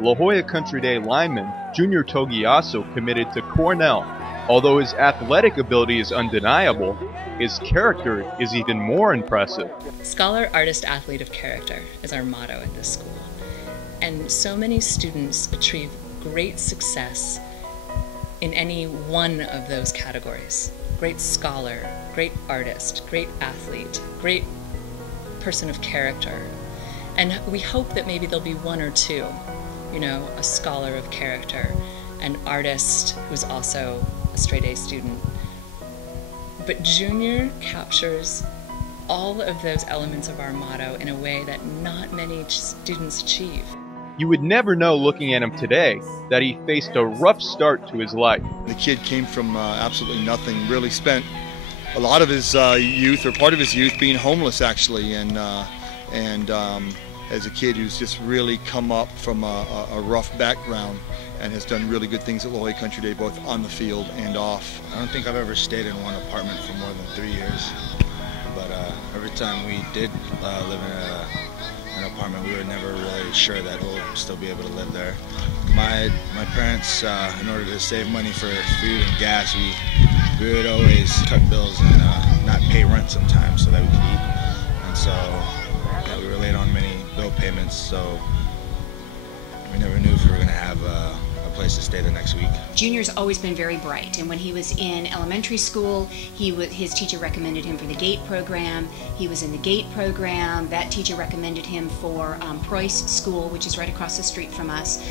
La Jolla Country Day lineman Junior Togiaso committed to Cornell. Although his athletic ability is undeniable, his character is even more impressive. Scholar, artist, athlete of character is our motto at this school. And so many students achieve great success in any one of those categories. Great scholar, great artist, great athlete, great person of character. And we hope that maybe there'll be one or two, a scholar of character, an artist who's also a straight A student. But Junior captures all of those elements of our motto in a way that not many students achieve. You would never know looking at him today that he faced a rough start to his life. The kid came from absolutely nothing, really spent a lot of his youth, or part of his youth, being homeless actually, and as a kid who's just really come up from a rough background and has done really good things at Jolla Country Day, both on the field and off. I don't think I've ever stayed in one apartment for more than 3 years, but every time we did live in an apartment, we were never really sure that we'll still be able to live there. My parents, in order to save money for food and gas, we would always cut bills and not pay rent sometimes so that we could eat. And so we were late on many bill payments, so we never knew if we were going to have a place to stay the next week. Junior's always been very bright, and when he was in elementary school, his teacher recommended him for the GATE program. He was in the GATE program. That teacher recommended him for Preuss School, which is right across the street from us.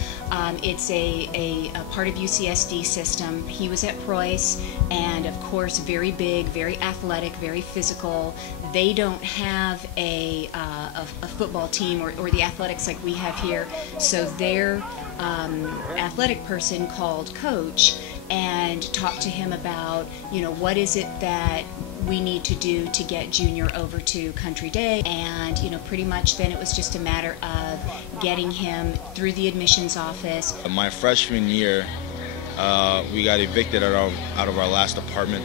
It's a part of UCSD system. He was at Preuss, and of course very big, very athletic, very physical. They don't have a football team or the athletics like we have here, so their athletic person called coach and talked to him about, what is it that we need to do to get Junior over to Country Day, and pretty much then it was just a matter of getting him through the admissions office. My freshman year, we got evicted out of our last apartment,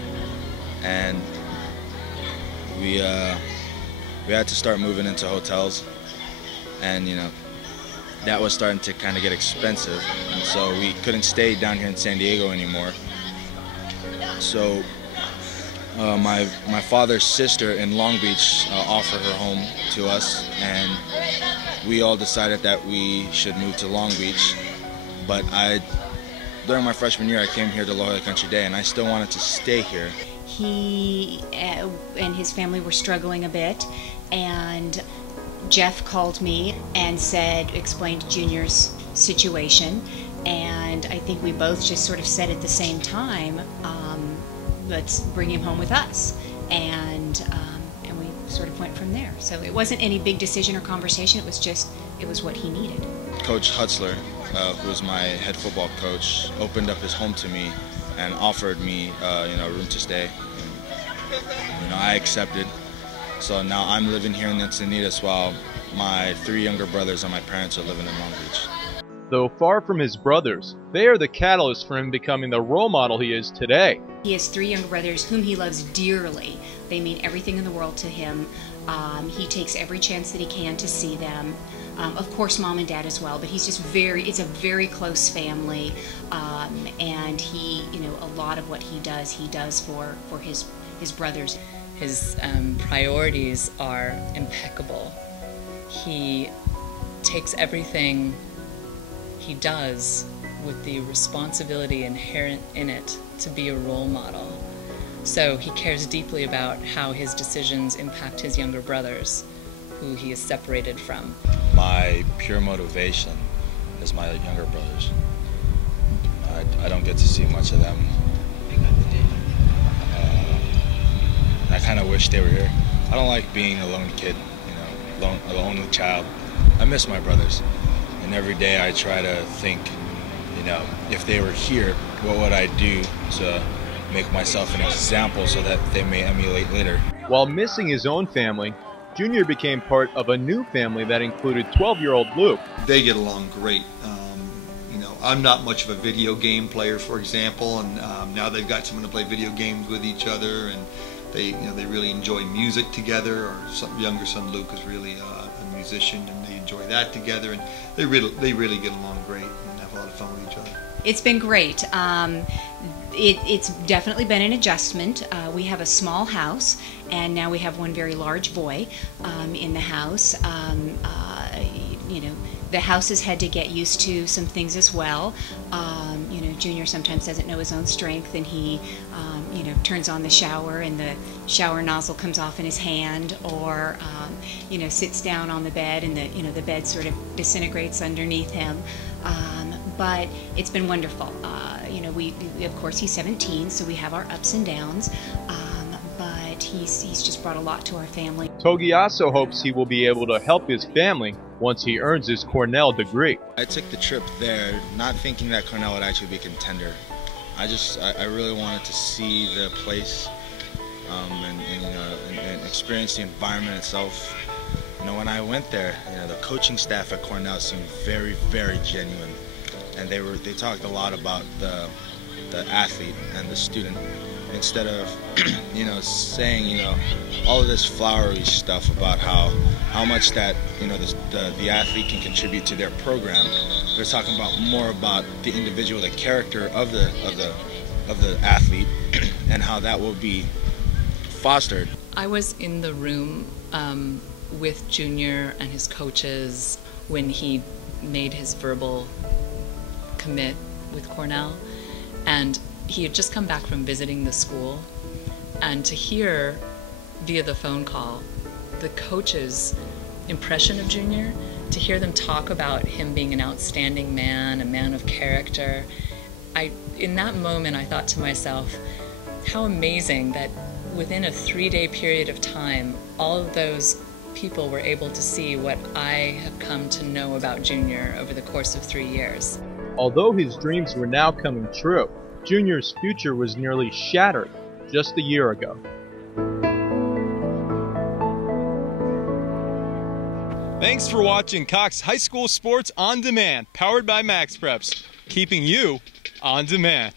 and we had to start moving into hotels, and that was starting to kind of get expensive, and so we couldn't stay down here in San Diego anymore. So my father's sister in Long Beach offered her home to us, and we all decided that we should move to Long Beach. But during my freshman year, I came here to Jolla Country Day, and I still wanted to stay here. He and his family were struggling a bit, and Jeff called me and explained Junior's situation, and I think we both just sort of said at the same time, let's bring him home with us, and we sort of went from there. So it wasn't any big decision or conversation, it was what he needed. Coach Hutzler, who was my head football coach, opened up his home to me and offered me a room to stay. And, I accepted. So now I'm living here in Encinitas while my 3 younger brothers and my parents are living in Long Beach. Though far from his brothers, they are the catalyst for him becoming the role model he is today. He has 3 younger brothers whom he loves dearly. They mean everything in the world to him. He takes every chance that he can to see them. Of course, mom and dad as well, but he's just it's a very close family, and he, a lot of what he does for his brothers. His priorities are impeccable. He takes everything he does with the responsibility inherent in it to be a role model. So he cares deeply about how his decisions impact his younger brothers, who he is separated from. My pure motivation is my younger brothers. I don't get to see much of them. I kind of wish they were here. I don't like being a lone kid, a lonely child. I miss my brothers, and every day I try to think, if they were here, what would I do to make myself an example so that they may emulate later. While missing his own family, Junior became part of a new family that included 12-year-old Luke. They get along great. I'm not much of a video game player, for example, and now they've got someone to play video games with each other, and they really enjoy music together. Our younger son Luke is really a musician. musician, and they enjoy that together, and they really get along great and have a lot of fun with each other. It's been great. It's definitely been an adjustment. We have a small house, and now we have one very large boy in the house. You know, the house has had to get used to some things as well. You know, Junior sometimes doesn't know his own strength, and he, you know, turns on the shower and the shower nozzle comes off in his hand, or, you know, sits down on the bed and the, you know, the bed sort of disintegrates underneath him. But it's been wonderful. You know, we of course, he's 17, so we have our ups and downs. But he's just brought a lot to our family. Togiaso hopes he will be able to help his family once he earns his Cornell degree. I took the trip there not thinking that Cornell would actually be a contender. I really wanted to see the place and experience the environment itself. You know, when I went there, you know, the coaching staff at Cornell seemed very, very genuine, and they talked a lot about the athlete and the student, instead of you know, saying, you know, all of this flowery stuff about how much that, you know, the athlete can contribute to their program. They're talking about more about the individual, the character of the athlete, and how that will be fostered. I was in the room with Junior and his coaches when he made his verbal commit with Cornell, and he had just come back from visiting the school, and to hear via the phone call the coaches' impression of Junior, to hear them talk about him being an outstanding man, a man of character, in that moment I thought to myself, how amazing that within a 3-day period of time, all of those people were able to see what I have come to know about Junior over the course of 3 years. Although his dreams were now coming true, Junior's future was nearly shattered just a year ago. Thanks for watching Cox High School Sports On Demand, powered by Max Preps, keeping you on demand.